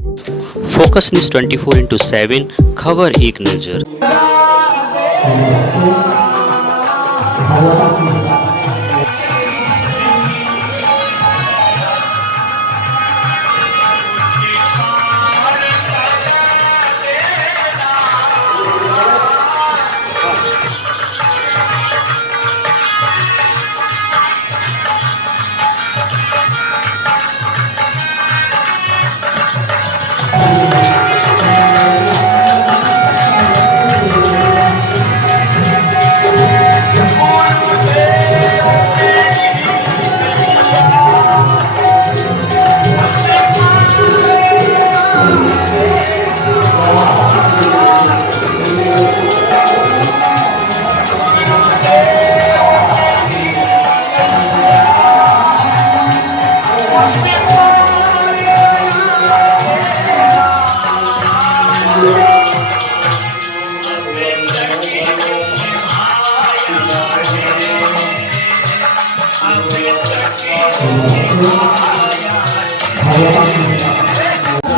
Focus news 24/7 खबर एक नज़र।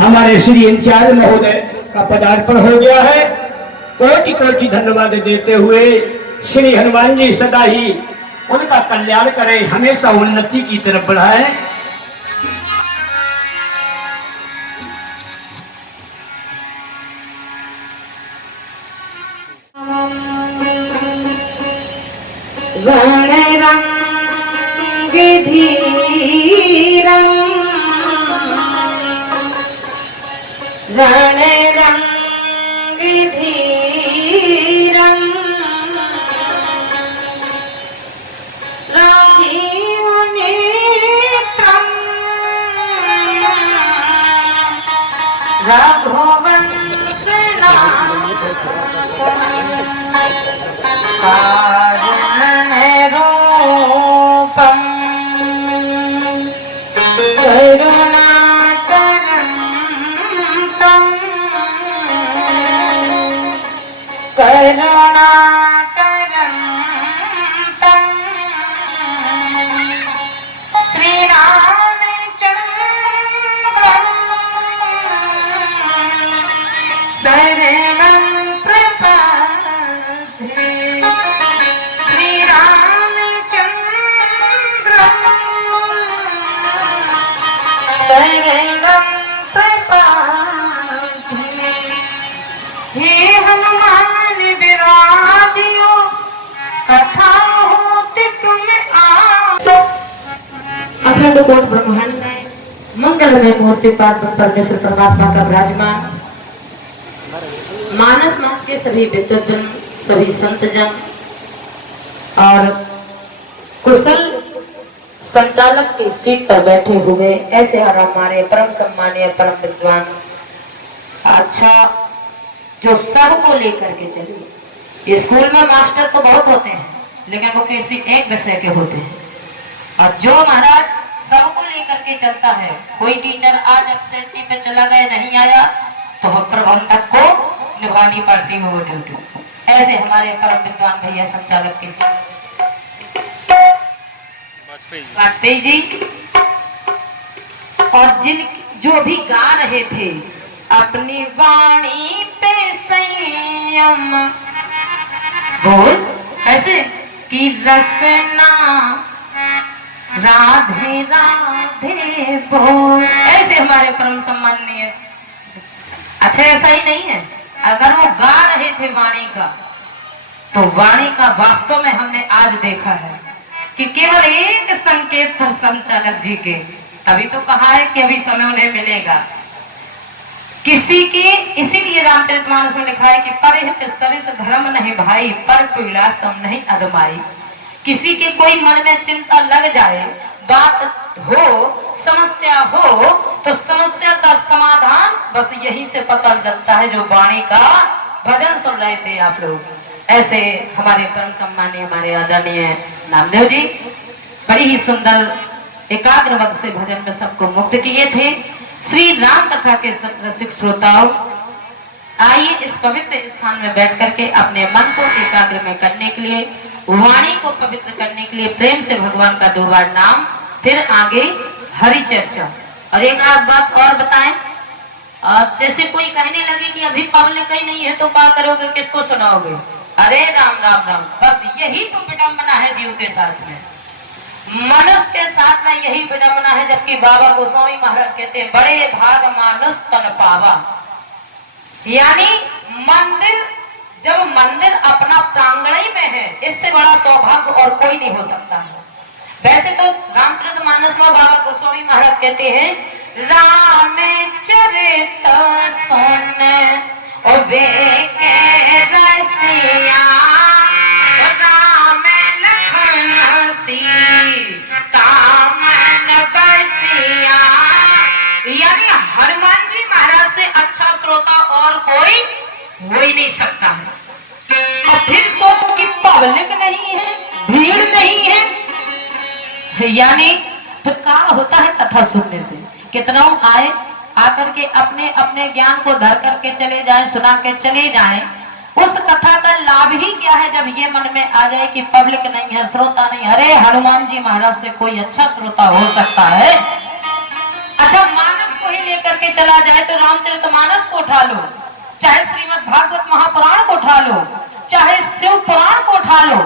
हमारे श्री इंचार्ज महोदय का पदार्पण हो गया है। कोटि कोटि धन्यवाद देते हुए श्री हनुमान जी सदा ही उनका कल्याण करें, हमेशा उन्नति की तरफ बढ़ाएं। रण रंग धीरं राजीव नेत्रं कारुण्यरूपं करुणाकरं तं श्रीरामचन्द्रं शरणं प्रपद्ये। श्रीरामचन्द्रं शरणं प्रपद्ये। हे हनुमान विराजियो कथा होती तुम अखंड कोट ब्रह्मांड में मंगलमय मूर्ति पार्वती परमेश्वर परमात्मा का विराजमान। मानस मंच के सभी विद्वजन, सभी संतजन और कुशल संचालक की सीट पर बैठे हुए ऐसे और हमारे परम सम्मानीय परम विद्वान, अच्छा जो सबको लेकर के चले। स्कूल में मास्टर तो बहुत होते हैं, लेकिन वो किसी एक विषय के होते हैं, और जो महाराज सबको लेकर के चलता है। कोई टीचर आज एब्सेंटी पे चला गया, नहीं आया, तो वह प्रबंधक को निभानी पड़ती हो ड्यूटी। ऐसे हमारे परम विद्वान भैया संचालक के वाजपेयी जी, और जो भी गा रहे थे अपनी वाणी पे संयम, बोल ऐसे कि रसना राधे राधे बोल, ऐसे हमारे परम सम्माननीय। अच्छा ऐसा ही नहीं है, अगर वो गा रहे थे वाणी का, तो वाणी का वास्तव में हमने आज देखा है कि केवल एक संकेत पर संचालक जी के, तभी तो कहा है कि अभी समय उन्हें मिलेगा किसी के। इसीलिए रामचरितमानस में लिखा है कि परहित सरिस धर्म नहीं भाई, पर पीड़ा सम नहीं अदमाई। किसी के कोई मन में चिंता लग जाए, बात हो, समस्या हो, तो समस्या का समाधान बस यही से पता चलता है, जो वाणी का भजन सुन रहे थे आप लोग। ऐसे हमारे परम सम्मानीय हमारे आदरणीय नामदेव जी बड़ी ही सुंदर एकाग्रवत से भजन में सबको मुक्त किए थे। श्री राम कथा के रसिक श्रोताओं, आइए इस पवित्र स्थान में बैठ करके अपने मन को एकाग्र में करने के लिए, वाणी को पवित्र करने के लिए प्रेम से भगवान का 2 बार नाम, फिर आगे हरि चर्चा। और एक आप बात और बताएं अब जैसे कोई कहने लगे कि अभी पब्लिक ही नहीं है तो क्या करोगे, किसको सुनाओगे? अरे राम राम राम, बस यही तो विडंबना है जीव के साथ में, मनुष्य के साथ में यही विडंबना है। जबकि बाबा गोस्वामी महाराज कहते हैं बड़े भाग मानस तन पावा, यानी मंदिर, जब मंदिर अपना प्रांगण ही में है, इससे बड़ा सौभाग्य और कोई नहीं हो सकता है। वैसे तो रामचरितमानस में बाबा गोस्वामी महाराज कहते हैं राम चरित सुन ओ वे के रसिया, राम लखन सीता मन बसिया, यानी हनुमान जी महाराज से अच्छा श्रोता और कोई हो ही नहीं सकता है। और फिर सोचो कि पब्लिक नहीं है, भीड़ नहीं है, यानी फिर क्या होता है कथा सुनने से? कितना आए, आकर के अपने अपने ज्ञान को धर करके चले जाएं, सुना के चले जाएं। उस कथा का लाभ ही क्या है जब ये मन में आ जाए कि पब्लिक नहीं है, श्रोता नहीं। अरे हनुमान जी महाराज से कोई अच्छा श्रोता हो सकता है? अच्छा, मानस को ही लेकर के चला जाए तो रामचरितमानस को उठा लो, चाहे श्रीमद् भागवत महापुराण को उठा लो, चाहे शिव पुराण को उठा लो,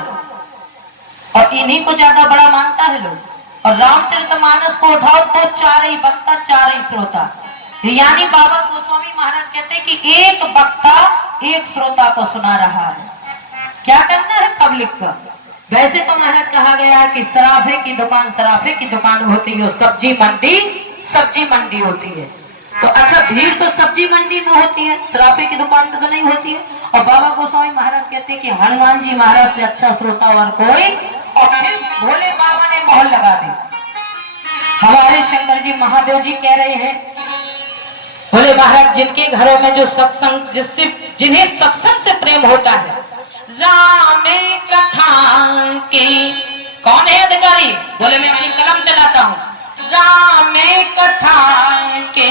और इन्हीं को ज्यादा बड़ा मानता है लोग। और रामचरितमानस को उठाओ तो चार ही वक्ता, चार ही श्रोता, यानी बाबा गोस्वामी महाराज कहते हैं कि एक वक्ता एक श्रोता को सुना रहा है। क्या करना है पब्लिक का? वैसे तो महाराज कहा गया है कि सराफे की दुकान सराफे की दुकान होती है, सब्जी मंडी सब्जी मंडी होती है। तो अच्छा, भीड़ तो सब्जी मंडी में होती है, सराफे की दुकान पे तो नहीं होती है। और बाबा गोस्वामी महाराज कहते हैं कि हनुमान जी महाराज से अच्छा श्रोता और कोई। और फिर भोले बाबा ने मोहर लगा दी। हमारे शंकर जी महादेव जी कह रहे हैं, भोले महाराज जिनके घरों में जो सत्संग, जिससे जिन्हें सत्संग से प्रेम होता है, राम कथा के कौन है अधिकारी? बोले मैं अपनी कलम चलाता हूँ। राम कथा के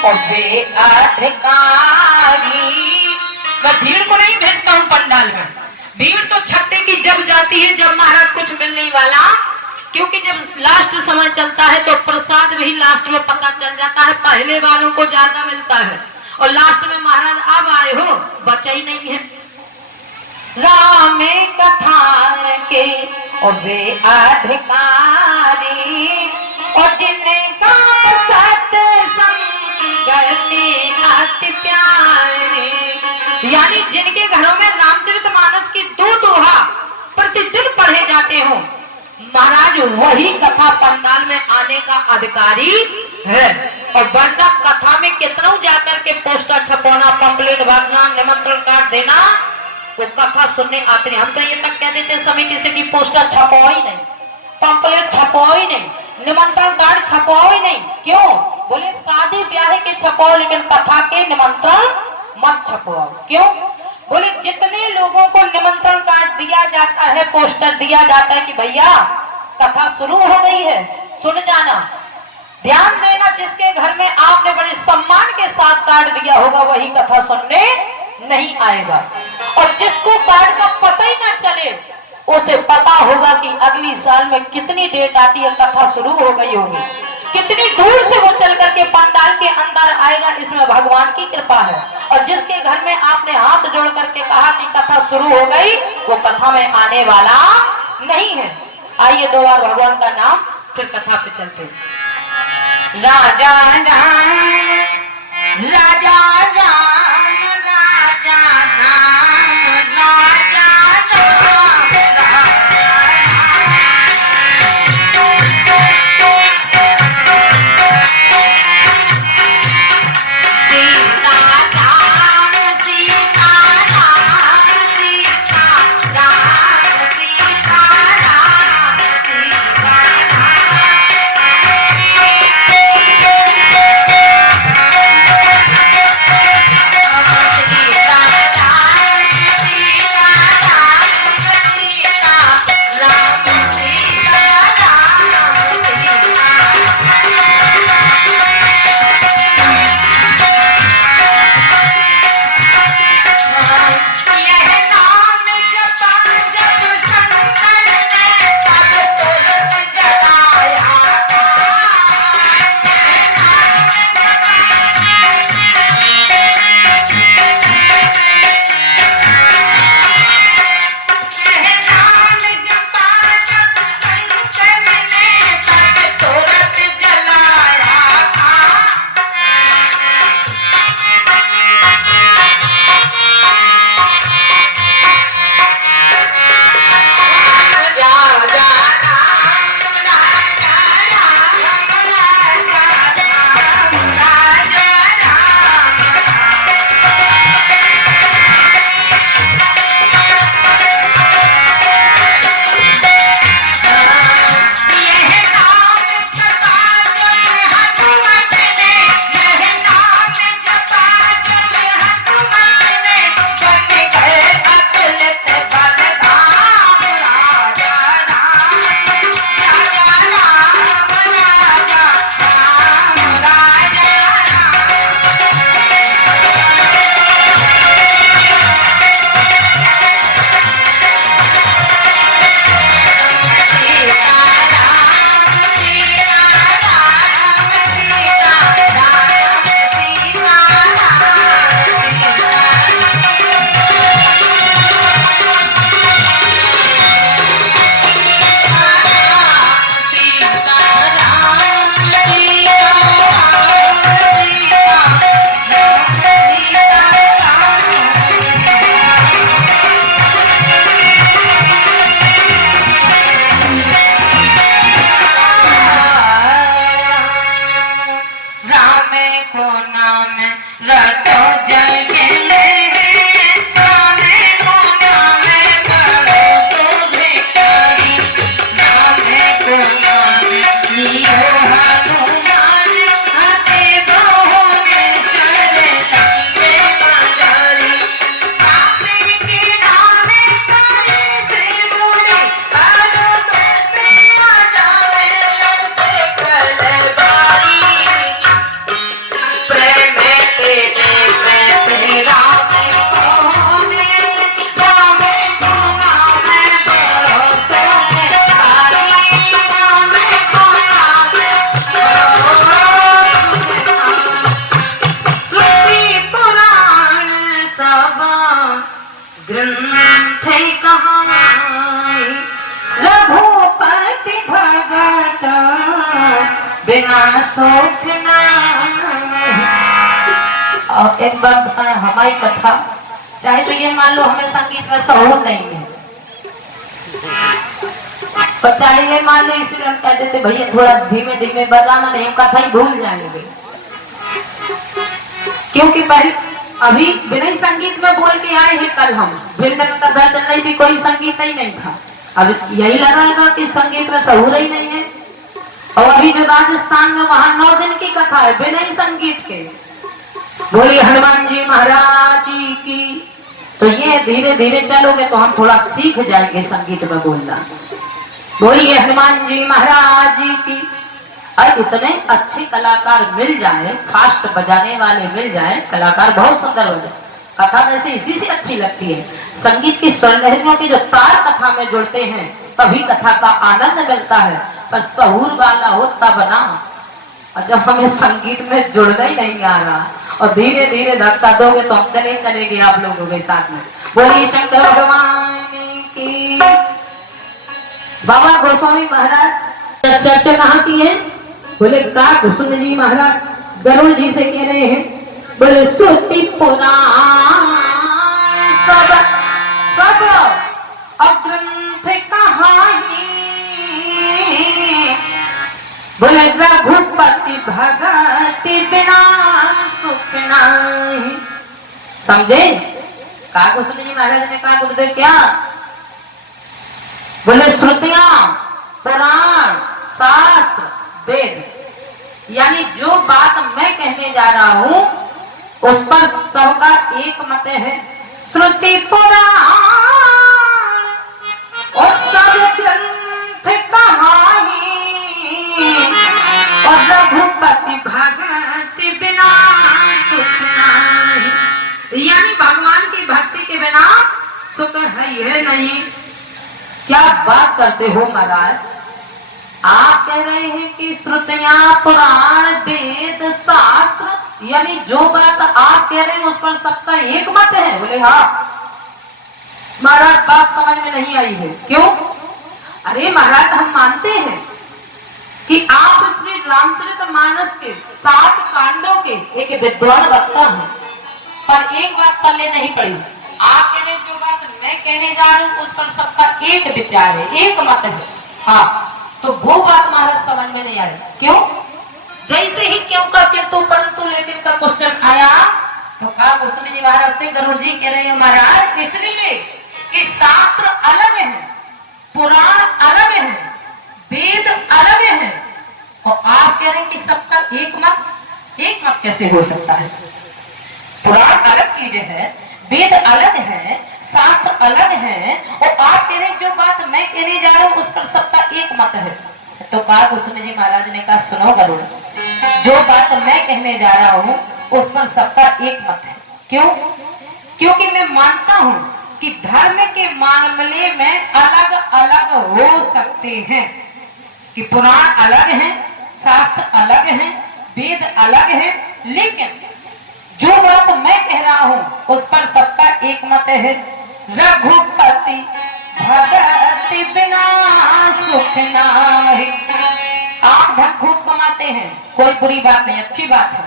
और वे अधिकारी, मैं भीड़ को नहीं भेजता हूँ पंडाल में। भीड़ तो छत्ते की जब जाती है जब महाराज कुछ मिलने वाला, क्योंकि जब लास्ट समय चलता है तो प्रसाद भी लास्ट में पता चल जाता है, पहले वालों को ज्यादा मिलता है और लास्ट में महाराज अब आए हो बचा ही नहीं है। राम कथा के और वे अधिकारी और जिनका सत्संग अति प्यारे, यानी जिनके घरों में रामचरितमानस की दो दोहा प्रतिदिन पढ़े जाते हो, महाराज वही कथा पंडाल में आने का अधिकारी है। और वरना कथा में कितना जाकर के पोस्टर छपवाना, पंपलेट भरना, निमंत्रण कार्ड देना, वो कथा सुनने आते नहीं। हम तो ये तक कह देते समिति से कि पोस्टर छपवाओ ही नहीं, पंपलेट छपवाओ ही नहीं, निमंत्रण कार्ड छपवाओ ही नहीं। क्यों? बोले शादी ब्याह के छपवाओ लेकिन कथा के निमंत्रण मत छपवाओ। क्यों? बोले जितने लोगों को निमंत्रण कार्ड दिया जाता है, पोस्टर दिया जाता है कि भैया कथा शुरू हो गई है, सुन जाना, ध्यान देना, जिसके घर में आपने बड़े सम्मान के साथ कार्ड दिया होगा वही कथा सुनने नहीं आएगा। और जिसको कार्ड का पता ही ना चले उसे पता होगा कि अगली साल में कितनी डेट आती है, कथा शुरू हो गई होगी, कितनी दूर से वो चल करके पंडाल के अंदर आएगा, इसमें भगवान की कृपा है। और जिसके घर में आपने हाथ जोड़ करके कहा कि कथा शुरू हो गई, वो कथा में आने वाला नहीं है। आइए दो बार भगवान का नाम, फिर कथा पे चलते हैं। राजा राम राजा राम राजा राम राजा रटो जल के ले नामे को नामे बड़ो शोभिकारी नामे को नामे लियो हनुमान अति बहुनेश्वर लंबे माजारी नामे के नामे करे से मुनि हर दुष्ट मचावे सबसे कलबारी प्रेम तेरे में तेरा कोने नामे को नामे बड़ो सोनेहारी नामे को नामे श्रुति पुराण सब ग्रंथ कहाई रघुपति भगत बिना शोक और एक बात बताएं, हमारी कथा चाहे तो ये मान लो हमें संगीत में सहूर नहीं है, पर चाहे ये मान लो इसलिए हम कहते थे भैया थोड़ा धीमे धीमे बजाना, नहीं कथा ही भूल जाएंगे। क्योंकि पहले अभी बिना संगीत में बोल के आए हैं, कल हम भिन्न कथा चल रही थी, कोई संगीत ही नहीं था। अब यही लगाएगा कि संगीत में सहूर ही नहीं है। और अभी जो राजस्थान में वहां 9 दिन की कथा है बिना संगीत के। बोलिए हनुमान जी महाराज जी की। तो ये धीरे धीरे चलोगे तो हम थोड़ा सीख जाएंगे संगीत में बोलना। बोलिए हनुमान जी महाराज जी की। और इतने अच्छे कलाकार मिल जाए, फास्ट बजाने वाले मिल जाए, कलाकार बहुत सुंदर हो जाए। कथा में से इसी से अच्छी लगती है। संगीत की स्वर्णलहरियों के जो तार कथा में जुड़ते हैं तभी कथा का आनंद मिलता है, पर सहूर वाला हो तब ना। और जब हमें संगीत में जुड़ना ही नहीं आ रहा और धीरे धीरे धक्का दोगे तो हम चले चलेंगे आप लोगों के साथ में। बोलिए शंकर भगवान की। बाबा गोस्वामी महाराज चर्चा कहाँ की है? बोले का कृष्ण जी महाराज गरुड़ जी से कह रहे हैं। बोले श्रुति पुराण सब सब अग्रंथ कहानी। बोले रघुपति भगति बिना सुख नहीं। समझे? कहा कृष्ण जी महाराज ने कहा गुरुदेव क्या? बोले श्रुतियां, पुराण, शास्त्र, वेद, यानी जो बात मैं कहने जा रहा हूं उस पर सबका एक मत है। श्रुति पुराण और सब ग्रंथ कहानी और रघुपति भगति बिना सुख नहीं। यानी भगवान की भक्ति के बिना सुख है नहीं। क्या बात करते हो महाराज? आप कह रहे हैं कि श्रुतियां, पुराण, वेद, शास्त्र, यानी जो बात आप कह रहे हैं उस पर सबका एक मत है। बोले हाँ। महाराज बात समझ में नहीं आई है। क्यों? अरे महाराज हम मानते हैं कि आप श्री रामचरितमानस के 7 कांडों के एक विद्वान वक्ता हैं, पर एक बात पल्ले नहीं पड़ी। आप कह रहे जो बात मैं कहने जा रहा हूं उस पर सबका एक विचार है, एक मत है। हाँ, तो वो बात महाराज समझ में नहीं आई। क्यों? जैसे ही क्यों का किंतु परंतु लेकिन का क्वेश्चन आया तो कहा कृष्ण जी महाराज से गरुड़ जी कह रहे हैं महाराज इसलिए कि शास्त्र अलग है, पुराण अलग है, वेद अलग है, और आप कह रहे हैं कि सबका एक मत कैसे हो सकता है? पुराण अलग चीजें हैं, वेद अलग है, शास्त्र अलग है, और आप कह रहे हैं जो बात मैं कहने जा रहा हूं उस पर सबका एक मत है। तो कहा कृष्ण जी महाराज ने कहा सुनो गरुड़, जो बात मैं कहने जा रहा हूं उस पर सबका एक मत है। क्यों? क्योंकि मैं मानता हूं कि धर्म के मामले में अलग अलग हो सकते हैं, कि पुराण अलग है, शास्त्र अलग है, वेद अलग है, लेकिन जो बात मैं कह रहा हूं उस पर सबका एक मत है। रघुपति भगति बिना सुख नाही। आप धन खूब कमाते हैं, कोई बुरी बात नहीं, अच्छी बात है।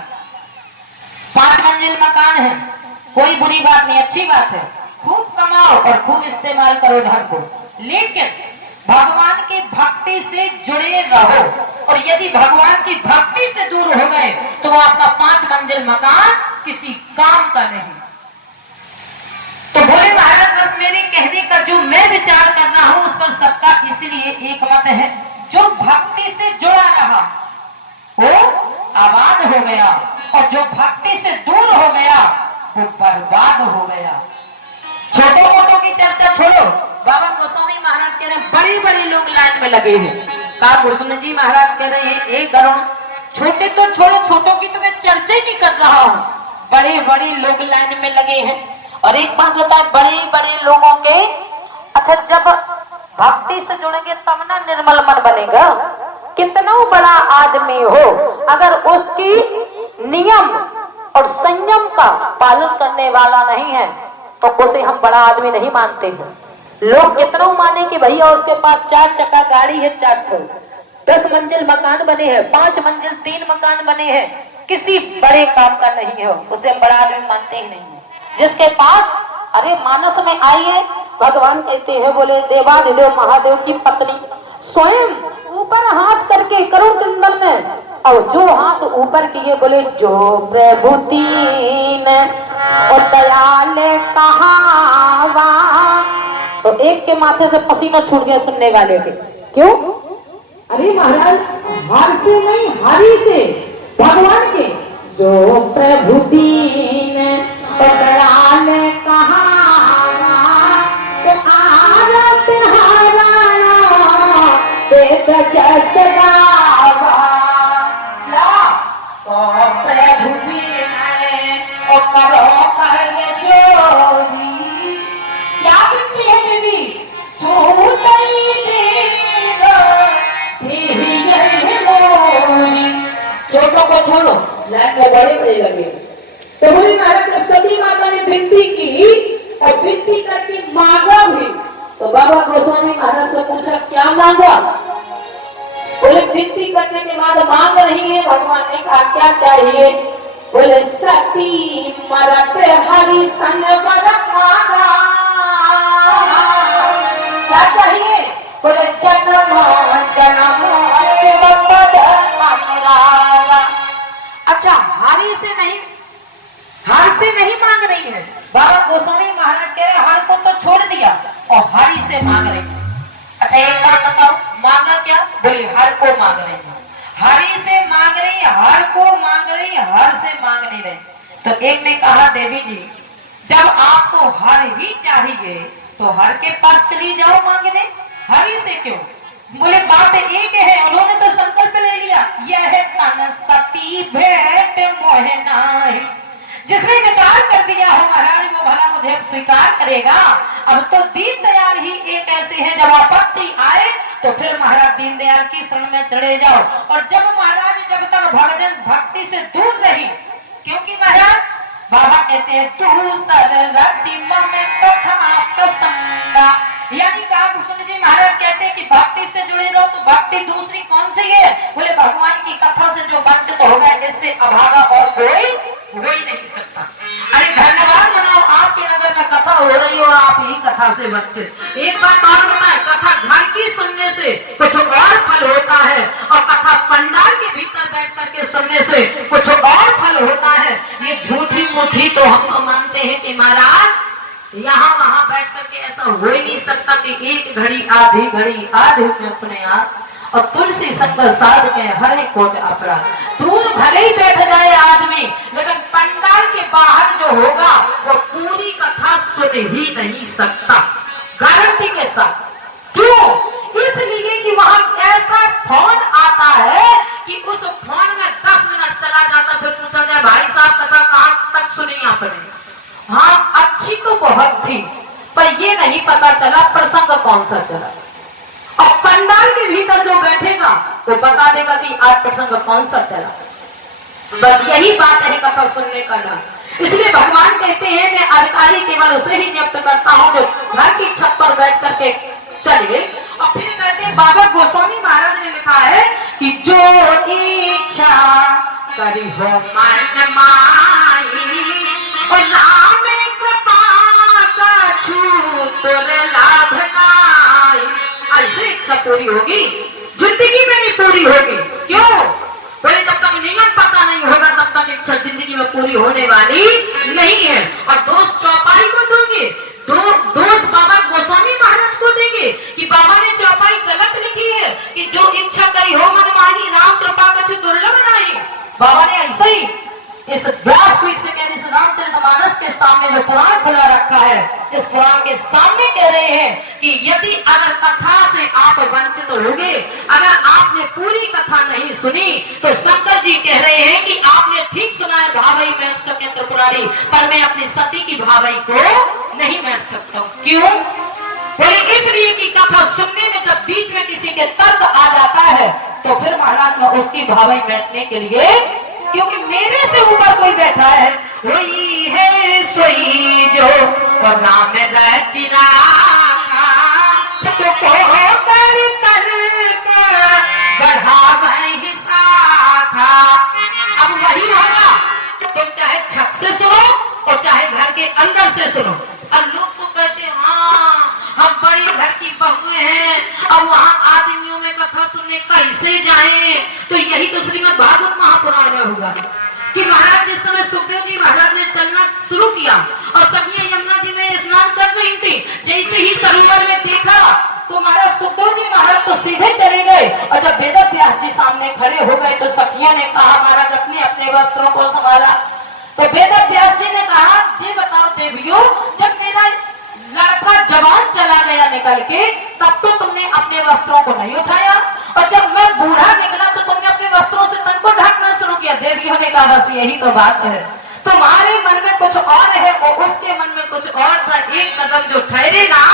5 मंजिल मकान है, कोई बुरी बात नहीं, अच्छी बात है। खूब कमाओ और खूब इस्तेमाल करो धन को, लेकिन भगवान की भक्ति से जुड़े रहो। और यदि भगवान की भक्ति से दूर हो गए तो वो आपका 5 मंजिल मकान किसी काम का नहीं। तो बोले महाराज बस मेरे कहने का जो मैं विचार कर रहा हूं उस पर सबका इसलिए एक मत है, जो भक्ति से जुड़ा रहा वो आबाद हो गया और जो भक्ति से दूर हो गया वो बर्बाद हो गया। छोटो मोटो की चर्चा छोड़ो, बाबा गोस्वामी महाराज कह रहे हैं बड़े बड़े लोग लाइन में लगे हैं। कहा गुरुकुल जी महाराज कह रहे हैं एक करोड़, छोटे तो छोड़ो, छोटों की तो मैं चर्चा ही नहीं कर रहा हूँ, बड़े बड़े लोग लाइन में लगे हैं। और एक बात बताए, बड़े बड़े लोगों के अच्छा जब भक्ति से जुड़ेंगे तब ना निर्मल मन बनेगा। कितना बड़ा आदमी हो अगर उसकी नियम और संयम का पालन करने वाला नहीं है तो उसे हम बड़ा आदमी नहीं मानते हैं। लोग कितना माने कि भैया उसके पास 4 चक्का गाड़ी है, 10 मंजिल मकान बने हैं, 5 मंजिल 3 मकान बने हैं, किसी बड़े काम का नहीं है, उसे हम बड़ा आदमी मानते ही नहीं है। जिसके पास अरे मानस में आइए, भगवान कहते हैं बोले देवादिदेव महादेव की पत्नी स्वयं ऊपर हाथ करके करोड़ कुंडल में, और जो हाथ ऊपर किए बोले जो प्रभु दीन और दयाल कहावा, तो एक के माथे से पसीना छूट गया सुनने वाले के। क्यों? अरे महाराज हार से नहीं, हारी से भगवान के जो प्रभु दीन और दयाल कहावा, तो आरत हाराना वेद जस गावा, प्रभु दीन और करो कर जोरी। क्या बिनती है दीदी? छोटों को छोड़ो, लाइन में बड़े बड़े लगे। तो बोली महाराज जब सती माता ने विनती की और विनती करके मांगा भी, तो बाबा गोस्वामी महाराज से पूछा क्या मांगा? बोले विनती करने के बाद मांग रही है, भगवान ने कहा क्या चाहिए? बोले सती मरत हरि संग वर मांगा। क्या चाहिए? बोले जन्म जन्म शिव पद अनुरागा। अच्छा हरि से नहीं, हर से नहीं मांग रही है। बाबा गोस्वामी महाराज कह रहे हर को तो छोड़ दिया और हरि से मांग रही है। अच्छा एक बात बताओ, मांगा क्या? बोले हर को मांग रही है, हरि से मांग रही है, हर को मांग रही है, हर से मांग नहीं रही। तो एक ने कहा देवी जी जब आपको हर ही चाहिए तो हर के पास चली जाओ मांगने, हरि से क्यों? बोले बात एक है, उन्होंने तो संकल्प ले लिया, यह तन सती भेंट मोहे नाही। जिसने इनकार कर दिया है महाराज वो भला मुझे स्वीकार करेगा। अब तो दीनदयाल ही एक ऐसे हैं जब आपत्ति आए तो फिर महाराज दीनदयाल की शरण में चले जाओ। और जब महाराज जब तक भगजन भक्ति से दूर रही, क्योंकि महाराज बाबा कहते हैं दूसर रति मम कथा प्रसंगा, यानी काकुसुंड जी महाराज कहते हैं कि भक्ति से जुड़े रहो। तो भक्ति दूसरी कौन सी है? बोले भगवान की कथा से जो वंचित होगा इससे अभागा और कोई हो ही नहीं सकता। अरे धन्यवाद मनाओ आपके नगर में कथा हो रही हो और आप ही कथा से वंचित। एक बात और बताए, कथा घर की सुनने से कुछ और फल होता है और कथा पंडाल के भीतर बैठ करके सुनने से कुछ और फल होता है। ये झूठी मूठी तो हम मानते हैं कि महाराज यहाँ वहां बैठ करके ऐसा हो ही नहीं सकता कि एक घड़ी आधी घड़ी आज में अपने आप और तुलसी संग साध के हरे कोट अपराध। दूर भले ही बैठ जाए आदमी लेकिन पंडाल के बाहर जो होगा वो पूरी कथा सुन ही नहीं सकता, गारंटी के साथ। क्यों? इसलिए कि वहां ऐसा फोन आता है कि उस फोन में 10 मिनट चला जाता, फिर पूछा जाए भाई साहब कथा कहाँ तक सुनी आपने? हाँ अच्छी तो बहुत थी पर ये नहीं पता चला प्रसंग कौन सा चला। और पंडाल के भीतर जो बैठेगा वो बता देगा कि आज प्रसंग कौन सा चला। बस यही बात है कथा सुनने का नाम। इसलिए भगवान कहते हैं मैं अधिकारी केवल उसे ही नियुक्त करता हूँ जो घर की छत पर बैठ करके चले। और फिर कहते हैं बाबा गोस्वामी महाराज ने लिखा है कि जो इच्छा करी हो मन माई और राम कृपा का छू तोरे लाभ नाई। ऐसे इच्छा पूरी होगी, जिंदगी में नहीं पूरी होगी। क्यों? बोले जब तक नियम पता नहीं होगा तब तक इच्छा जिंदगी में पूरी होने वाली नहीं है। और दोस्त चौपाई को दोगे, दोस्त बाबा गोस्वामी महाराज को देंगे कि बाबा ने चौपाई गलत लिखी है कि जो इच्छा करी हो मन माही राम कृपा कछु दुर्लभ नहीं। बाबा ने ऐसे ही इस व्यासपीठ से कहते इस रामचरितमानस के सामने जो पुराण खुला रखा है, इस पुराण के सामने कह रहे हैं कि यदि अगर कथा से आप वंचित होगे, अगर आपने पूरी कथा नहीं सुनी, तो शंकर जी कह रहे हैं कि आपने ठीक सुना है भावई मैट सके त्रिपुरारी, पर मैं अपनी सती की भावई को नहीं मैट सकता हूँ। क्यों? बोले इसलिए कि कथा सुनने में जब बीच में किसी के तर्क आ जाता है तो फिर महाराज मैं उसकी भावई मैटने के लिए, क्योंकि मेरे से ऊपर कोई बैठा है, वही है सोई जो नाम रचिरा अब वही होगा, तुम चाहे छत से सुनो और चाहे घर के अंदर से सुनो। अब लोग तो कहते हैं हाँ हम बड़ी घर की बहुएं हैं, अब वहाँ आदमियों में कथा सुनने कैसे जाएं? तो यही तो श्रीमद् भागवत महापुराण में होगा कि महाराज जिस समय सुखदेव जी महाराज ने चलना शुरू किया और सखियां यमुना जी में स्नान कर रही थी, जैसे ही सरोवर में देखा तो महाराज सुखदेव जी महाराज तो सीधे चले गए और जब वेद व्यास जी सामने खड़े हो गए तो सखियां ने कहा महाराज अपने अपने वस्त्रों को संभाला। तो वेद व्यास जी ने कहा ये बताओ देवियों, जब मेरा लड़का जवान चला गया निकल के तब तो तुमने अपने वस्त्रों को नहीं उठाया, और जब मैं बूढ़ा निकला तो तुमने अपने वस्त्रों से तन को ढकना शुरू किया। देवियों ने कहा बस यही तो बात है, तुम्हारे मन में कुछ और है और उसके मन में कुछ और था, एक कदम जो ठहरे ना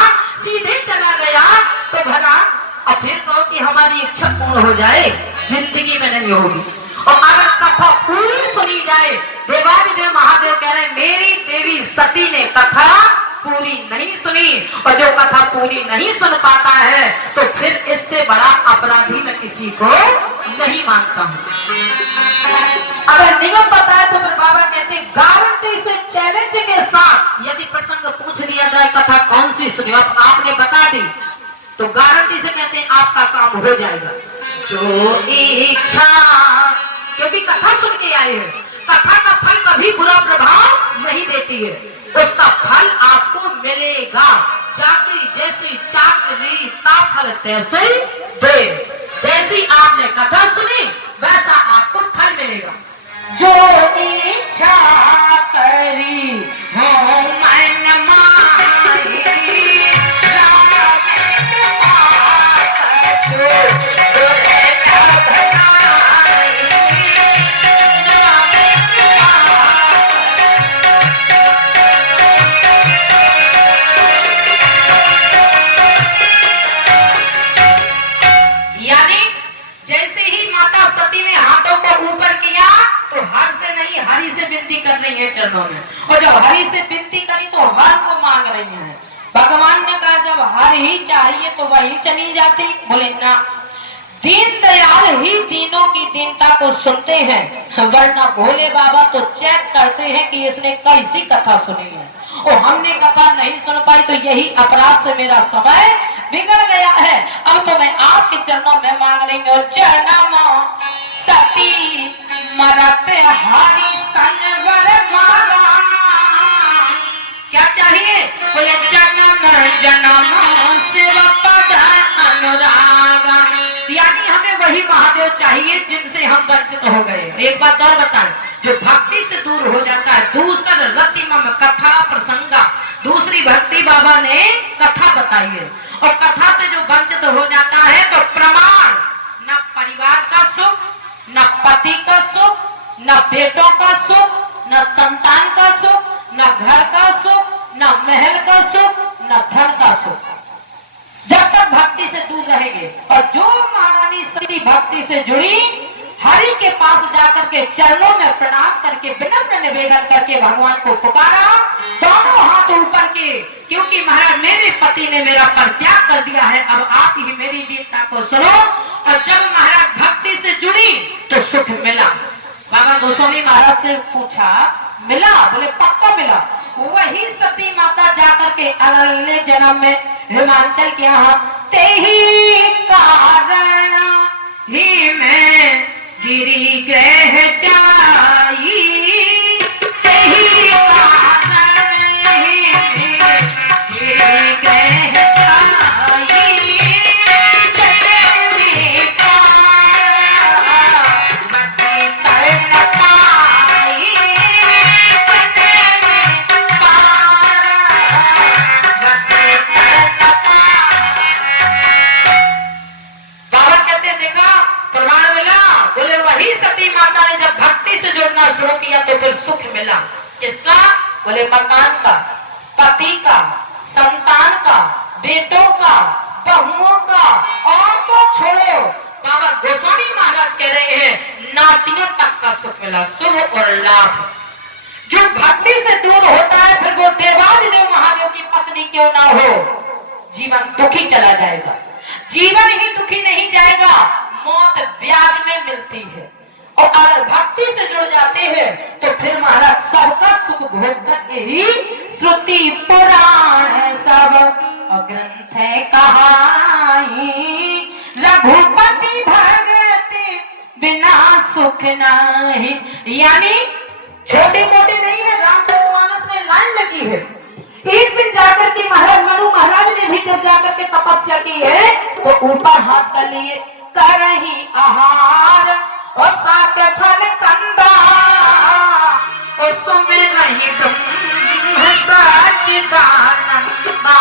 सीधे चला गया तो भला और फिर कहो कि हमारी इच्छा पूर्ण हो जाए, जिंदगी में नहीं होगी। और अगर कथा पूरी सुनी जाए, देवादिदेव महादेव कह रहे मेरी देवी सती ने कथा पूरी नहीं सुनी, और जो कथा पूरी नहीं सुन पाता है तो फिर इससे बड़ा अपराधी मैं किसी को नहीं मानता हूँ। अगर नियम पता है तो फिर बाबा कहते गारंटी से चैलेंज के साथ यदि प्रसंग पूछ लिया जाए कथा कौन सी सुनी अब आपने बता दी तो गारंटी से कहते हैं आपका काम हो जाएगा। जो इच्छा, क्योंकि कथा सुन के आए हैं, कथा का फल कभी बुरा प्रभाव नहीं देती है, उसका फल आपको मिलेगा। चाकरी जैसी चाकरी ता फल तैसे दे, जैसी आपने कथा सुनी वैसा आपको फल मिलेगा। जो इच्छा करी हो मन माही हरि से विनती कर रही है चरणों में, और जब हरि से विनती करी तो हर को मांग रही है। भगवान ने कहा जब हर ही चाहिए तो वही चली जाती, बोले ना, दीन दयाल ही दीनों की दीनता को सुनते हैं, वरना भोले बाबा तो चेक करते हैं कि इसने कैसी कथा सुनी है, और हमने कथा नहीं सुन पाई तो यही अपराध से मेरा समय बिगड़ गया है। अब तो मैं आपके चरणों में मांग रही हूँ, चरणों सती मरते हरि संवर मारा। क्या चाहिए? बोले जन्म जन्म शिव पद अनुरागा, यानी हमें वही महादेव चाहिए जिनसे हम वंचित हो गए। एक बात और बताएं, जो भक्ति से दूर हो जाता है, दूसर रतिमम कथा प्रसंगा, दूसरी भक्ति बाबा ने कथा बताई है, और कथा से जो वंचित हो जाता है तो प्रमाण न परिवार का सुख, न पति का सुख, न बेटों का सुख, न संतान का सुख, न घर का सुख, न महल का सुख, न धन का सुख, जब तक भक्ति से दूर रहेंगे। और जो महारानी सती भक्ति से जुड़ी, हरि के पास जाकर के चरणों में प्रणाम करके विनम्र निवेदन करके भगवान को पुकारा, दोनों हाथ ऊपर के, क्योंकि महाराज मेरे पति ने मेरा परित्याग कर दिया है, अब आप ही मेरी दीनता को सुनो। और जब महाराज भक्ति से जुड़ी तो सुख मिला। बाबा गोस्वामी महाराज से पूछा, मिला? बोले पक्का मिला। वही सती माता जाकर के अगले जन्म में हिमाचल के यहाँ ते ही कारण ही में गिरी ग्रह चाई यही कारण है, गिरी ग्रह चाई चले में पारा, मति कर न पाई चले में पारा, मति कर न पाई। बाबा कहते देखा प्रमाण मिला, बोले वही सती माता ने जब भक्ति से जोड़ना शुरू किया तो फिर सुख मिला। किसका? बोले मकान का, पति का, संतान का, बेटों का, बहुओं का, और तो छोड़ो, बाबा गोस्वामी महाराज कह रहे हैं नातियों तक का सुख मिला, शुभ और लाभ। जो भक्ति से दूर होता है फिर वो देवादिदेव महादेव की पत्नी क्यों ना हो, जीवन दुखी चला जाएगा। जीवन ही दुखी नहीं जाएगा, मौत ब्याज में मिलती है। और अगर भक्ति से जुड़ जाते हैं तो फिर महाराज सबका सुख भोग कर ही श्रुति पुराण सब ग्रंथ कहाई, रघुपति भगति बिना सुख नहीं। यानी छोटे मोटे नहीं है, रामचरितमानस में लाइन लगी है। एक दिन जाकर के महाराज मनु महाराज ने भी जब जाकर के तपस्या की है तो ऊपर हाथ कर लिए, कर ही आहार और साथ फल कंदा, उसमें नहीं ब्रह्म सच्चिदानंदा।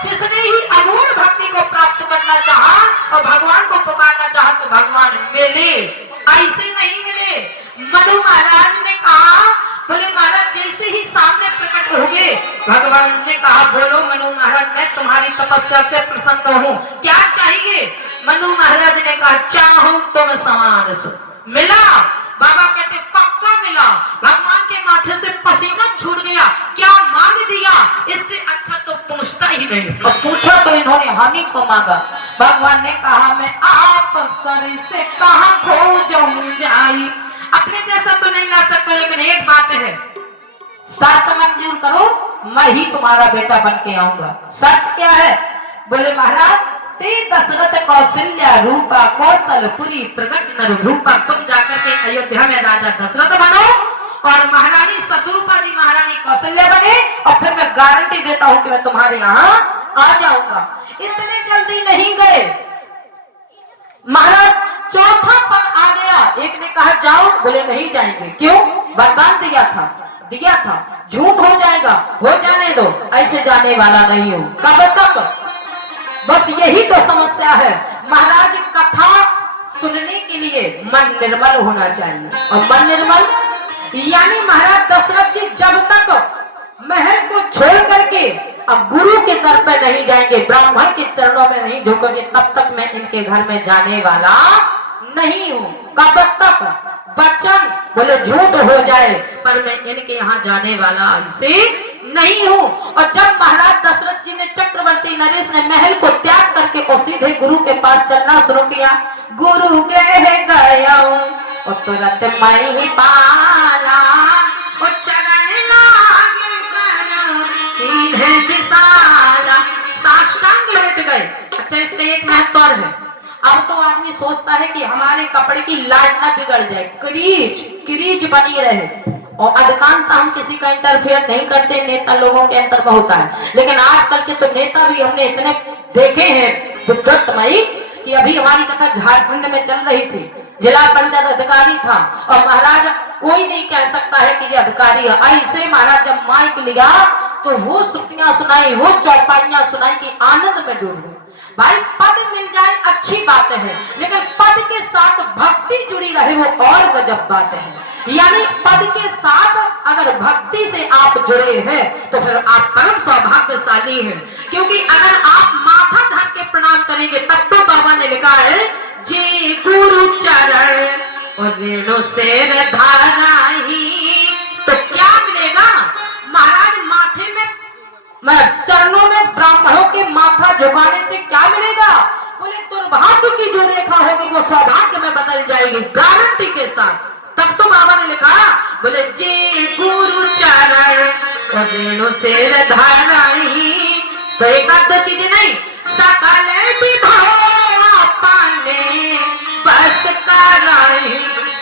जिसने ही अगुण भक्ति को प्राप्त करना चाहा और भगवान को पुकारना चाहा तो भगवान मिले, ऐसे नहीं मिले। मनु महाराज ने कहा, बोले महाराज जैसे ही सामने प्रकट हो गए, भगवान ने कहा बोलो मनु महाराज मैं तुम्हारी तपस्या से प्रसन्न हूँ, क्या चाहिए? मनु महाराज ने कहा चाहूं तुम समान सो। मिला? बाबा कहते पक्का मिला। भगवान के माथे से पसीना छूट गया, क्या मांग दिया? इससे अच्छा तो पूछता ही नहीं, और पूछा तो इन्होंने हम ही को मांगा। भगवान ने कहा मैं आप सर से कहां खो जाऊं, अपने जैसा तो नहीं ला सकता, लेकिन एक बात है, शर्त मंजूर करो, मैं ही तुम्हारा बेटा बन के आऊंगा। शर्त क्या है? बोले महाराज ते दशरथ कौशल्या रूपा कौशलपुरी प्रगट नर रूपा, तुम जाकर के अयोध्या में राजा दशरथ बनो और महारानी शत्रुपा जी महारानी कौशल्या बने, और फिर मैं गारंटी देता हूं कि मैं तुम्हारे यहाँ आ जाऊंगा। इतने जल्दी नहीं गए महाराज, चौथा पन आ गया। एक ने कहा जाओ, बोले नहीं जाएंगे। क्यों? वरदान दिया था, झूठ हो जाएगा, हो जाने दो, ऐसे जाने वाला नहीं हूं। कब तक? बस यही तो समस्या है महाराज, कथा सुनने के लिए मन निर्मल होना चाहिए, और मन निर्मल यानी महाराज दशरथ जी जब तक महल को छोड़ करके अब गुरु के दर पर नहीं जाएंगे, ब्राह्मण के चरणों में नहीं झुकेंगे, तब तक मैं इनके घर में जाने वाला नहीं हूं। कब तक? वचन बोले झूठ हो जाए पर मैं इनके यहाँ जाने वाला ऐसे नहीं हूँ। और जब महाराज दशरथ जी ने चक्रवर्ती नरेश ने महल को त्याग करके और सीधे गुरु के पास चलना शुरू किया, गुरु गृह गया और तुरंत मैं ही पाला और चरण सीधे विशाला, साष्टांग लौट गए। अच्छा इसका एक महत्व और है, अब तो आदमी सोचता है कि हमारे कपड़े की लाट ना बिगड़ जाए, क्रीज बनी रहे, और अधिकांशतः हम किसी का इंटरफेयर नहीं करते, नेता लोगों के अंतर में होता है। लेकिन आजकल के तो नेता भी हमने इतने देखे हैं विद्वत्मयी कि अभी हमारी कथा झारखंड में चल रही थी, जिला पंचायत अधिकारी था और महाराज कोई नहीं कह सकता है कि ये अधिकारी है। ऐसे महाराज जब माइक लिया तो वो श्रुतियां सुनाई, वो चौपाइयां सुनाई कि आनंद में डूब गए। भाई पद मिल जाए अच्छी बात है, लेकिन पद के साथ भक्ति जुड़ी रहे वो और गजब बात है। यानी पद के साथ अगर भक्ति से आप जुड़े हैं तो फिर आप परम सौभाग्यशाली हैं, क्योंकि अगर आप माथा धर के प्रणाम करेंगे तब तो बाबा ने लिखा है जे गुरु चरण और रेणु सिर धाराही, तो क्या मिलेगा महाराज? माथे में चरणों में ब्राह्मणों के माथा झुकाने से क्या मिलेगा? बोले दुर्भाग्य की जो रेखा होगी वो सौभाग्य में बदल जाएगी, गारंटी के साथ। तब तो बाबा ने लिखा बोले जे गुरु चरण और रेणु सिर धाराही, तो एक आध दो चीजें नहीं, सकल विभव पाने बस कराई।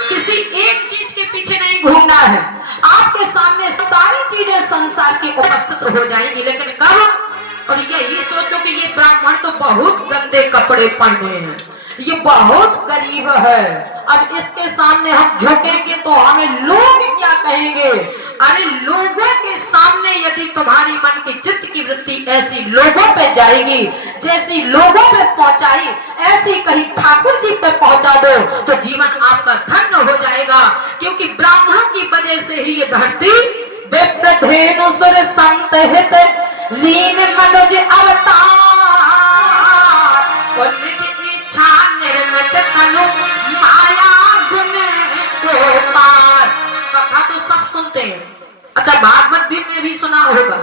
किसी एक चीज के पीछे नहीं घूमना है। आपके सामने सारी चीजें संसार की उपस्थित हो जाएंगी, लेकिन कब? और ये सोचो कि ये ब्राह्मण तो बहुत गंदे कपड़े पहने हैं, ये बहुत गरीब है, अब इसके सामने हम झुकेंगे तो हमें लोग क्या कहेंगे? अरे लोगों के सामने यदि तुम्हारी मन की चित्त की वृत्ति ऐसी लोगों पे जाएगी, जैसी लोगों पे पहुंचाई ऐसी कहीं ठाकुर जी पे पहुंचा दो तो जीवन आपका धन्य हो जाएगा। क्योंकि ब्राह्मणों की वजह से ही ये धरती विप्रधेनु सुर संत हित लीन मनुज अवतार और निज इच्छा निर्मित तनु माया गुण को पार। कथा तो सब सुनते हैं, अच्छा भागवत में भी सुना होगा,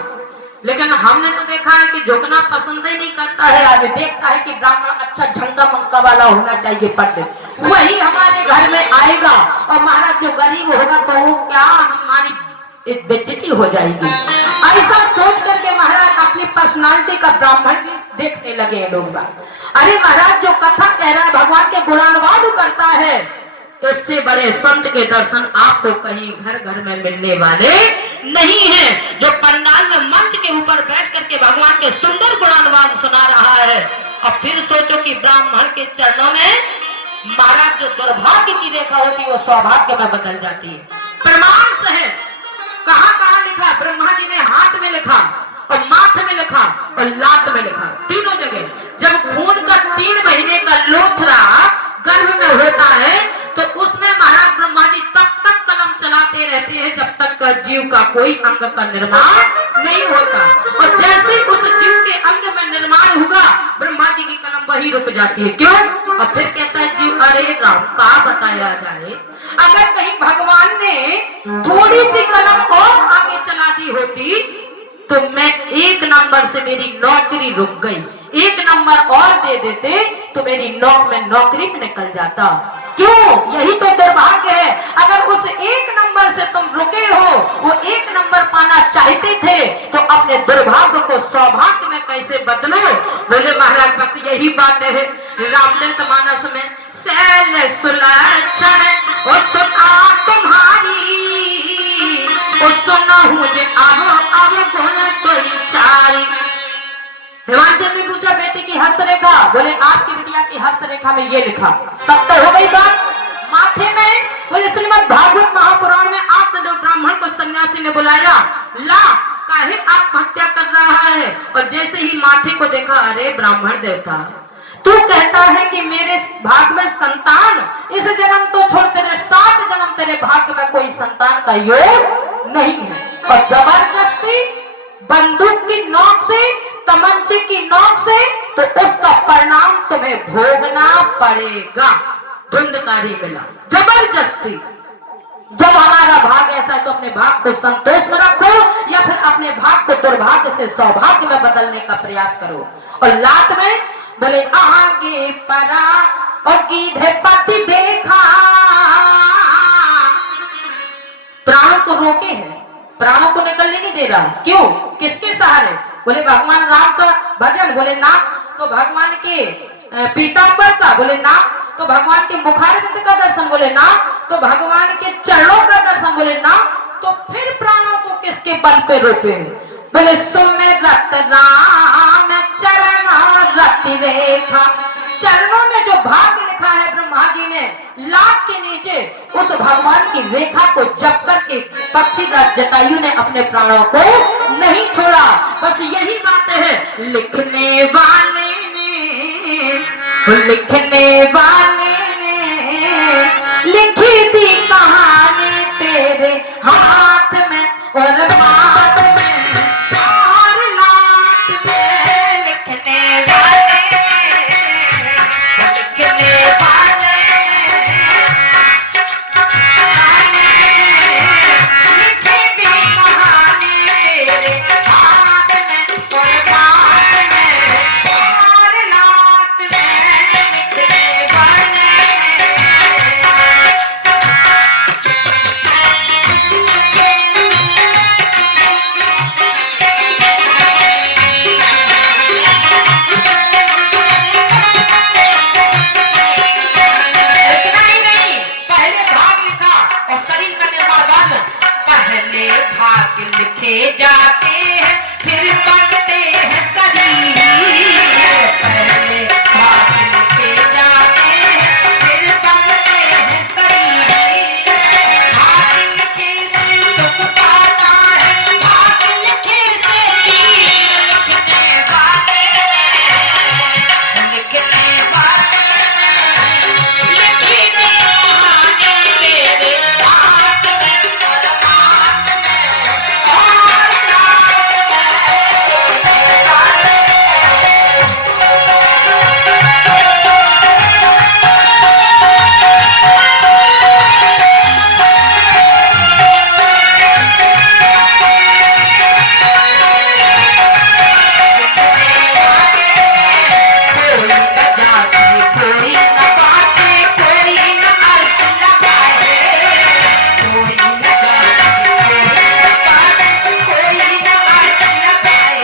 लेकिन हमने तो देखा है कि झुकना पसंद ही नहीं करता है। आदमी देखता है कि ब्राह्मण अच्छा झंका मंका वाला होना चाहिए, पंडित वही हमारे घर में आएगा, और महाराज जो गरीब होगा तो वो क्या हमारी बेइज्जती हो जाएगी। ऐसा सोच करके महाराज अपनी पर्सनालिटी का ब्राह्मण भी देखने लगे लोग। अरे महाराज जो कथा कह रहा है भगवान के गुणानुवाद करता है, इससे बड़े संत के दर्शन आपको कहीं घर घर में मिलने वाले नहीं हैं। जो पंडाल में मंच के ऊपर बैठ करके भगवान के सुंदर गुणानुवाद सुना रहा है, और फिर सोचो कि ब्राह्मण के चरणों में महाराज जो दुर्भाग्य की रेखा होती है वो सौभाग्य में बदल जाती है। प्रमाण सहित कहां कहां लिखा? ब्रह्मा जी ने हाथ में लिखा और माथ में लिखा और लात में लिखा, तीनों जगह। जब खून का 3 महीने का लोथरा गर्भ में होता है तो उसमें महाराज ब्रह्मा जी तब तक कलम चलाते रहते हैं जब तक का जीव का कोई अंग का निर्माण नहीं होता, और जैसे उस जीव के अंग में निर्माण होगा ब्रह्मा जी की कलम वही रुक जाती है। क्यों? और फिर कहता है जीव अरे राम का बताया जाए, अगर कहीं भगवान ने थोड़ी सी कलम और आगे चला दी होती तो मैं 1 नंबर से मेरी नौकरी रुक गई, 1 नंबर और दे देते तो मेरी नौकरी में निकल जाता। क्यों? यही तो दुर्भाग्य है। अगर उस 1 नंबर से तुम रुके हो, वो 1 नंबर पाना चाहते थे तो अपने दुर्भाग्य को सौभाग्य में कैसे बदलो? बोले महाराज बस यही बात है रामचरितमानस में, शैल सुलक्षण ओ सुना तुम्हारी ओ सुनहु जे अब गुण कोई चारी। हिमाचल ने पूछा बेटे की हस्तरेखा, बोले आपकी बिटिया की हस्तरेखा में ये लिखा। तब तो हो गई बात। माथे में बोले श्रीमद् भागवत महापुराण में आत्मदेव ब्राह्मण को सन्यासी ने बुलाया, ला काहे आत्महत्या कर रहा है? और जैसे ही माथे को देखा, अरे ब्राह्मण देवता तू कहता है कि मेरे भाग में संतान, इस जन्म तो छोड़ तेरे 7 जन्म तेरे भाग्य में कोई संतान का योग नहीं है, और जबरदस्ती बंदूक की नोक से तमंचे की नोक से तो उसका परिणाम तुम्हें भोगना पड़ेगा। धुंधकारी मिला जबरदस्ती। जब हमारा भाग ऐसा है तो अपने भाग को संतोष में रखो या फिर अपने भाग को दुर्भाग्य से सौभाग्य में बदलने का प्रयास करो। और लात में बोले आगे परा और गीधे पति देखा, प्राणों को रोके हैं, प्राणों को निकलने नहीं दे रहा। क्यों? किसके सहारे? बोले भगवान राम का भजन, बोले ना तो भगवान के पीताम्बर का, बोले ना तो भगवान के मुखारविंद का दर्शन, बोले ना तो भगवान के चरणों का दर्शन, बोले ना तो फिर प्राणों को किसके बल पे रोके? बोले सुमिरत राम चरण रति रेखा। चरणों में जो भाग लिखा है ब्रह्मा जी ने लात के नीचे, उस भगवान की रेखा को जप करके पक्षीराज जटायु ने अपने प्राणों को नहीं छोड़ा। बस यही बात है, लिखने वाले ने लिखी थी कहानी तेरे हाथ में और बात में और लात में। लिखने वाले के जाते हैं फिर बनते हैं शरीर। पहले हाथ के जाते हैं फिर बनते हैं शरीर। हाथ लिखे से सुख पाता है, हाथ लिखे से तीर लिखने वाले लिखी दी कहानी मेरे हाथ में और हाथ में और कोई न जागे कोई न बाजे कोई न अर्थ लगाए। कोई न जागे कोई न बाजे कोई न अर्थ लगाए।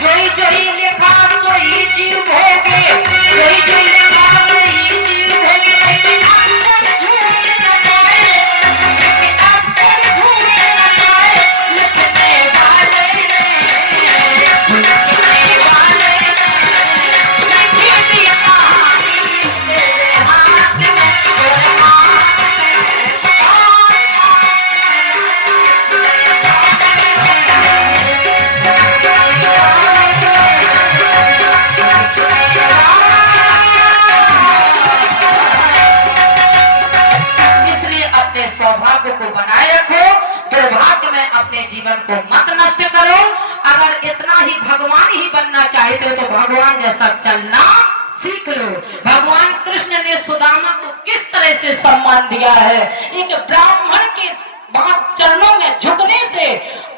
जोई जोई लिखा सोई जीव भोगे, जोई जोई लिखा सोई जीव भोगे। लेकिन अक्षर झूठ न जाए, लेकिन अक्षर झूठ न जाए। लिखने वाले लिखी दी कहानी मेरे हाथ में और हाथ में इसलिए अपने सौभाग्य को बनाए रखो, दुर्भाग्य में अपने जीवन को मत नष्ट करो। अगर इतना ही भगवान ही बनना चाहते हो तो भगवान जैसा चलना सीख लो। भगवान कृष्ण ने सुदामा को किस तरह से सम्मान दिया है। एक ब्राह्मण के वहां चरणों में झुकने से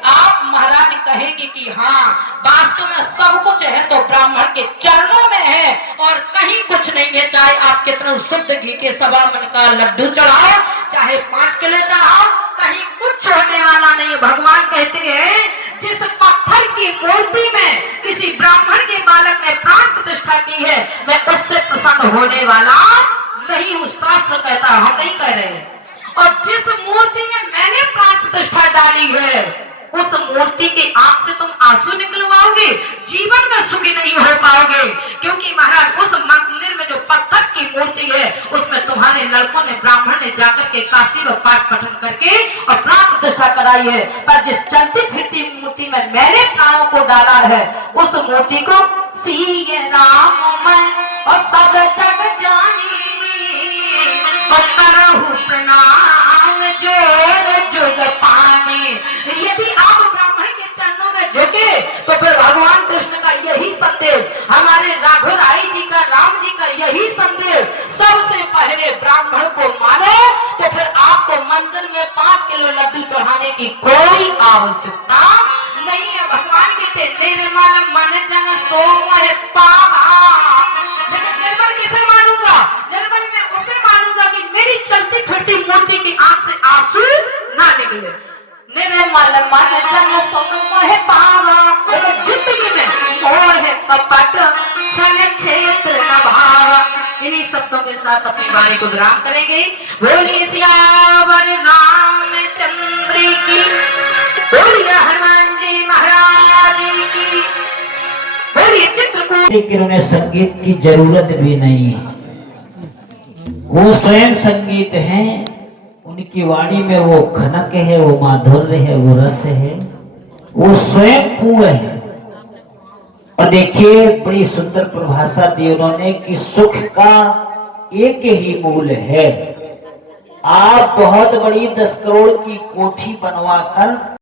आप महाराज कहेंगे कि हाँ वास्तव में सब कुछ है तो ब्राह्मण के चरणों में है और कहीं कुछ नहीं है। चाहे आप कितना शुद्ध घी के सवा मन का लड्डू चढ़ाओ, चाहे 5 किलो चढ़ाओ, कहीं कुछ होने वाला नहीं है। भगवान कहते हैं जिस पत्थर की मूर्ति में किसी ब्राह्मण के बालक ने प्राण प्रतिष्ठा की है मैं उससे प्रसन्न होने वाला नहीं हूँ। शास्त्र कहता है, हम नहीं कह रहे हैं। और जिस मूर्ति में मैंने प्राण प्रतिष्ठा डाली है उस मूर्ति की आंख से तुम आंसू निकलवाओगे, जीवन में सुखी नहीं हो पाओगे। क्योंकि महाराज उस मंदिर में जो पत्थर की मूर्ति है उसमें तुम्हारे लड़कों ने ब्राह्मण ने जाकर के काशी में पाठ पठन करके और प्राण प्रतिष्ठा कराई है। पर जिस चलती फिरती मूर्ति में मैंने प्राणों को डाला है उस मूर्ति को सीए राम मैं और सब जग जानी और करहु प्रणाम जोर जुग पानी। यदि आप ब्राह्मण के चरणों में झुके तो फिर भगवान कृष्ण का यही संदेश, हमारे राघुराई जी का, राम जी का यही संदेश, सबसे पहले ब्राह्मण को मानो तो फिर आपको मंदिर में 5 किलो लड्डू चढ़ाने की कोई आवश्यकता नहीं है। भगवान कहते निर्मल मन जन सोमह पावा। लेकिन निर्मल किसे मानूंगा? निर्मल मैं उसे मानूंगा कि मेरी चलती फिरती मूर्ति की आंख से आंसू ना निकले। निर्मल मन जन सोमह पावा। जिंदगी में मोह कपट छल क्षेत्र न भावा। इन्हीं शब्दों के साथ अपनी वाणी को विराम करेंगे। बोलिए सियावर रामचंद्र की, बोलिए हनुमान जी महाराज की, बोलिए चित्रकूट। लेकिन उन्हें संगीत की जरूरत भी नहीं है, वो स्वयं संगीत है। उनकी वाणी में वो खनक है, वो माधुर्य है, वो रस है, वो स्वयं पूर्ण है। और देखिए बड़ी सुंदर परिभाषा दी उन्होंने कि सुख का एक ही मूल है। आप बहुत बड़ी 10 करोड़ की कोठी बनवाकर